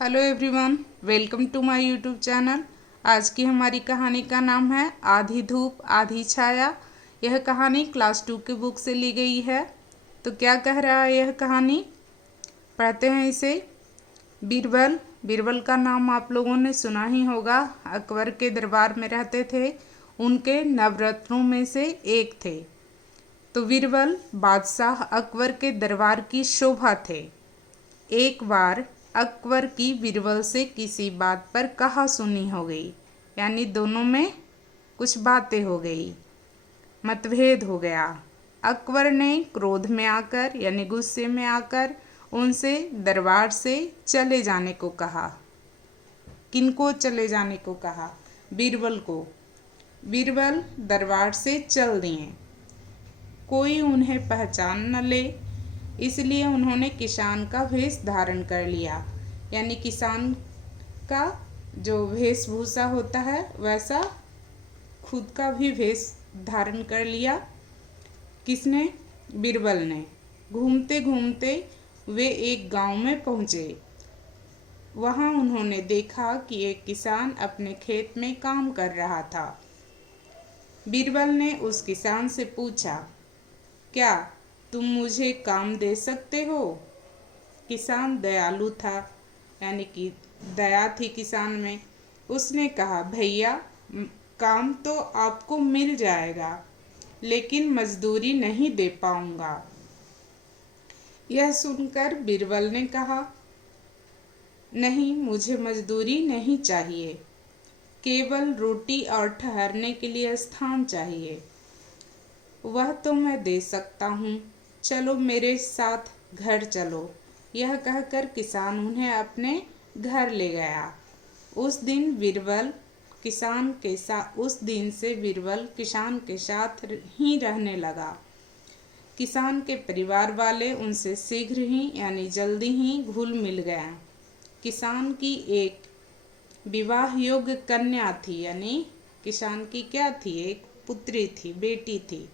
Hello everyone, welcome to my YouTube channel. आज की हमारी कहानी का नाम है आधी धूप आधी छाया। यह कहानी क्लास 2 की बुक से ली गई है। तो क्या कह रहा है यह कहानी, पढ़ते हैं इसे। बीरबल। बीरबल का नाम आप लोगों ने सुना ही होगा। अकबर के दरबार में रहते थे। उनके नवरत्नों में से एक थे। तो बीरबल बादशाह अकबर के दरबार की शोभा थे। एक बार अकबर की बीरबल से किसी बात पर कहा सुनी हो गई, यानी दोनों में कुछ बातें हो गई, मतभेद हो गया। अकबर ने क्रोध में आकर यानी गुस्से में आकर उनसे दरबार से चले जाने को कहा। किनको चले जाने को कहा? बीरबल को। बीरबल दरबार से चल दिए। कोई उन्हें पहचान न ले, इसलिए उन्होंने किसान का वेश धारण कर लिया, यानी किसान का जो वेशभूषा होता है वैसा खुद का भी वेश धारण कर लिया। किसने? बीरबल ने। घूमते घूमते वे एक गांव में पहुंचे। वहां उन्होंने देखा कि एक किसान अपने खेत में काम कर रहा था। बीरबल ने उस किसान से पूछा, क्या तुम मुझे काम दे सकते हो? किसान दयालु था, यानी कि दया थी किसान में। उसने कहा, भैया काम तो आपको मिल जाएगा, लेकिन मजदूरी नहीं दे पाऊंगा। यह सुनकर बीरबल ने कहा, नहीं, मुझे मजदूरी नहीं चाहिए, केवल रोटी और ठहरने के लिए स्थान चाहिए। वह तो मैं दे सकता हूँ, चलो मेरे साथ घर चलो। यह कहकर किसान उन्हें अपने घर ले गया। उस दिन से बीरबल किसान के साथ ही रहने लगा। किसान के परिवार वाले उनसे शीघ्र ही यानी जल्दी ही घुल मिल गए। किसान की एक विवाह योग्य कन्या थी, यानी किसान की क्या थी? एक पुत्री थी, बेटी थी।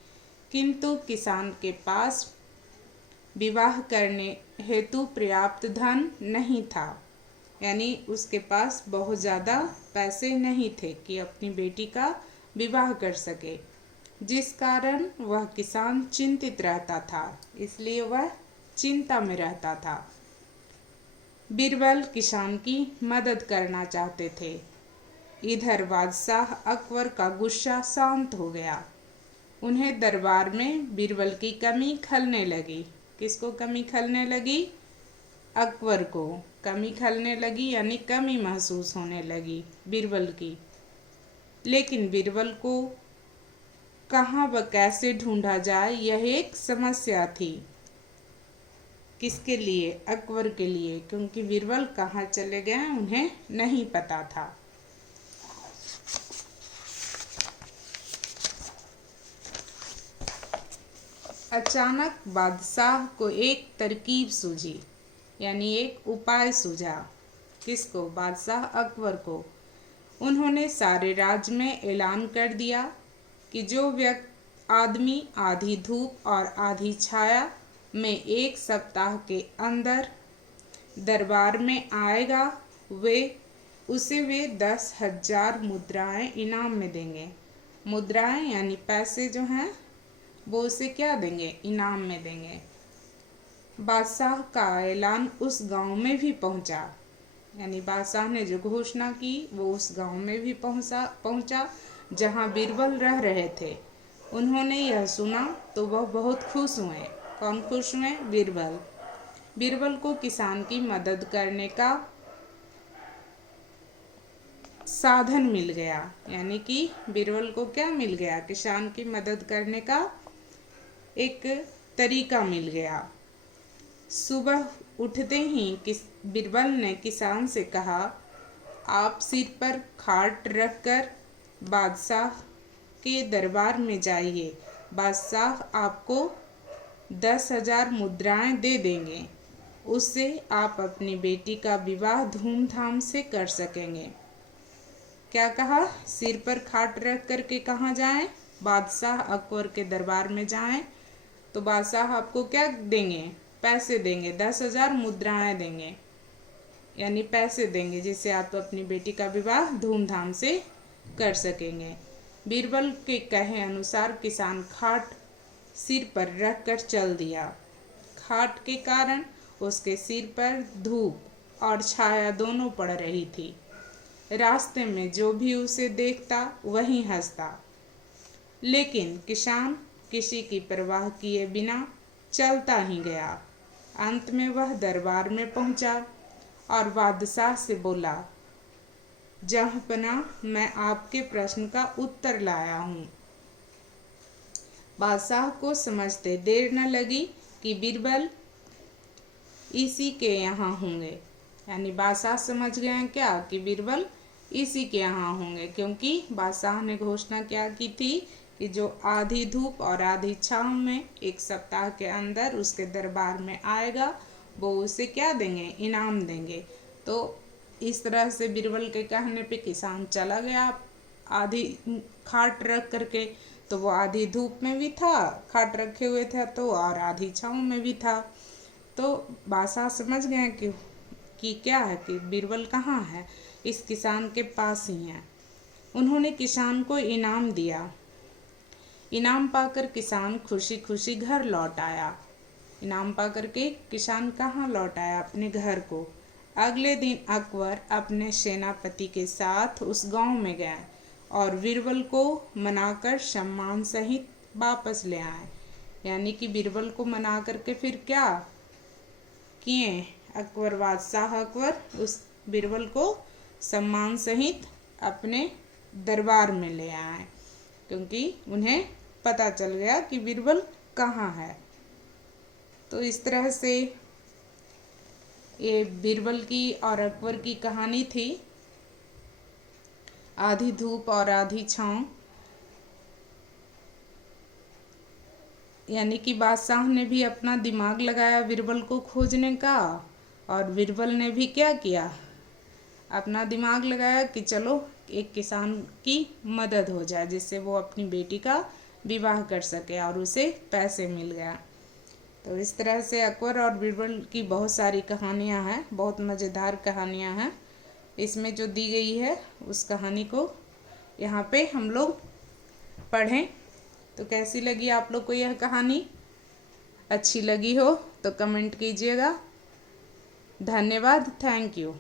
किंतु किसान के पास विवाह करने हेतु पर्याप्त धन नहीं था, यानी उसके पास बहुत ज़्यादा पैसे नहीं थे कि अपनी बेटी का विवाह कर सके, जिस कारण वह किसान चिंतित रहता था, इसलिए वह चिंता में रहता था। बीरबल किसान की मदद करना चाहते थे। इधर बादशाह अकबर का गुस्सा शांत हो गया। उन्हें दरबार में बीरबल की कमी खलने लगी। किसको कमी खलने लगी? अकबर को कमी खलने लगी, यानी कमी महसूस होने लगी बीरबल की। लेकिन बीरबल को कहाँ व कैसे ढूंढा जाए, यह एक समस्या थी। किसके लिए? अकबर के लिए, क्योंकि बीरबल कहाँ चले गए उन्हें नहीं पता था। अचानक बादशाह को एक तरकीब सूझी, यानी एक उपाय सूझा। किसको? बादशाह अकबर को। उन्होंने सारे राज्य में ऐलान कर दिया कि जो आदमी आधी धूप और आधी छाया में एक सप्ताह के अंदर दरबार में आएगा, उसे वे 10,000 मुद्राएं इनाम में देंगे। मुद्राएं यानी पैसे जो हैं वो उसे क्या देंगे? इनाम में देंगे। बादशाह का ऐलान उस गांव में भी पहुंचा, यानी बादशाह ने जो घोषणा की वो उस गांव में भी पहुंचा जहां बीरबल रह रहे थे। उन्होंने यह सुना तो वह बहुत खुश हुए। कौन खुश हुए? बीरबल। बीरबल को किसान की मदद करने का साधन मिल गया, यानी कि बीरबल को क्या मिल गया? किसान की मदद करने का एक तरीका मिल गया। सुबह उठते ही बीरबल ने किसान से कहा, आप सिर पर खाट रखकर बादशाह के दरबार में जाइए। बादशाह आपको 10,000 मुद्राएं दे देंगे। उससे आप अपनी बेटी का विवाह धूमधाम से कर सकेंगे। क्या कहा? सिर पर खाट रख करके कहाँ जाएं? बादशाह अकबर के दरबार में जाएं तो बादशाह आपको क्या देंगे? पैसे देंगे, 10,000 मुद्राएं देंगे। यानी पैसे देंगे, जिससे आप अपनी बेटी का विवाह धूमधाम से कर सकेंगे। बीरबल के कहे अनुसार किसान खाट सिर पर रख कर चल दिया। खाट के कारण उसके सिर पर धूप और छाया दोनों पड़ रही थी। रास्ते में जो भी उसे देखता वही हंसता, लेकिन किसान किसी की परवाह किए बिना चलता ही गया। अंत में वह दरबार में पहुंचा और बादशाह से बोला, जहाँपना, मैं आपके प्रश्न का उत्तर लाया हूँ। बादशाह को समझते देर न लगी कि बीरबल इसी के यहाँ होंगे। यानी बादशाह समझ गए क्या कि बीरबल इसी के यहाँ होंगे, क्योंकि बादशाह ने घोषणा क्या की थी कि जो आधी धूप और आधी छाँव में 1 सप्ताह के अंदर उसके दरबार में आएगा वो उसे क्या देंगे, इनाम देंगे। तो इस तरह से बीरबल के कहने पे किसान चला गया आधी खाट रख करके। तो वो आधी धूप में भी था, खाट रखे हुए थे, तो और आधी छाँव में भी था। तो बादशाह समझ गए कि क्या है कि बीरबल कहाँ है, इस किसान के पास ही है। उन्होंने किसान को इनाम दिया। इनाम पाकर किसान खुशी खुशी घर लौट आया। इनाम पाकर के किसान कहाँ लौट आया, अपने घर को। अगले दिन अकबर अपने सेनापति के साथ उस गांव में गए और बीरबल को मनाकर सम्मान सहित वापस ले आए। यानी कि बीरबल को मना करके फिर क्या किए अकबर, बादशाह अकबर उस बीरबल को सम्मान सहित अपने दरबार में ले आए, क्योंकि उन्हें पता चल गया कि बीरबल कहाँ है। तो इस तरह से ये बीरबल की और अकबर की कहानी थी, आधी धूप और आधी छाँव। यानी कि बादशाह ने भी अपना दिमाग लगाया बीरबल को खोजने का, और बीरबल ने भी क्या किया, अपना दिमाग लगाया कि चलो एक किसान की मदद हो जाए, जिससे वो अपनी बेटी का विवाह कर सके और उसे पैसे मिल गया। तो इस तरह से अकबर और बीरबल की बहुत सारी कहानियाँ हैं, बहुत मज़ेदार कहानियाँ हैं। इसमें जो दी गई है उस कहानी को यहाँ पे हम लोग पढ़ें। तो कैसी लगी आप लोग को यह कहानी? अच्छी लगी हो तो कमेंट कीजिएगा। धन्यवाद, थैंक यू।